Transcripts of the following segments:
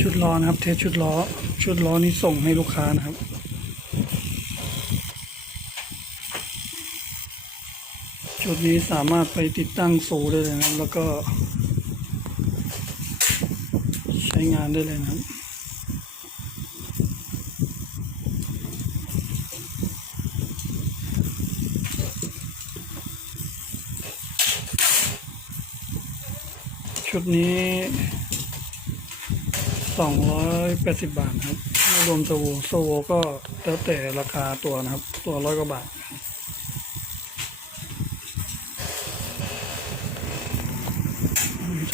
ชุดล้อนะครับ เทสชุดล้อ ชุดล้อนี้ส่งให้ลูกค้านะครับ ชุดนี้สามารถไปติดตั้งโซ่ได้เลยนะครับ แล้วก็ ใช้งานได้เลยนะครับชุดนี้ สองร้อยแปดสิบบาทครับรวมโซโวโซโวก็แล้วแต่ราคาตัวนะครับ ตัวร้อยกว่าบาท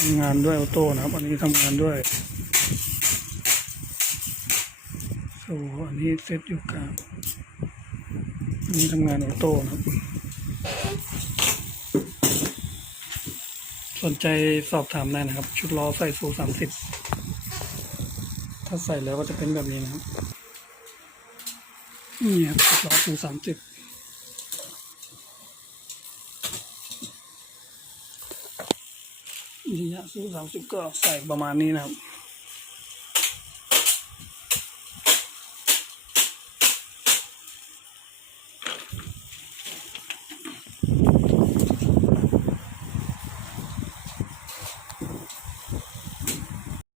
ทำงานด้วยออโต้นะครับ อันนี้ทำงานด้วยโซโวอันนี้เซตอยู่กลางอันนี้ทำงานออโต้นะครับ สนใจสอบถามได้นะครับ ชุดล้อใส่สูสามสิบ ถ้าใส่แล้วก็จะเป็นแบบนี้นะครับ นี่ครับชุดล้อสูสามสิบระยะสูสามสิบก็ใส่ประมาณนี้นะครับ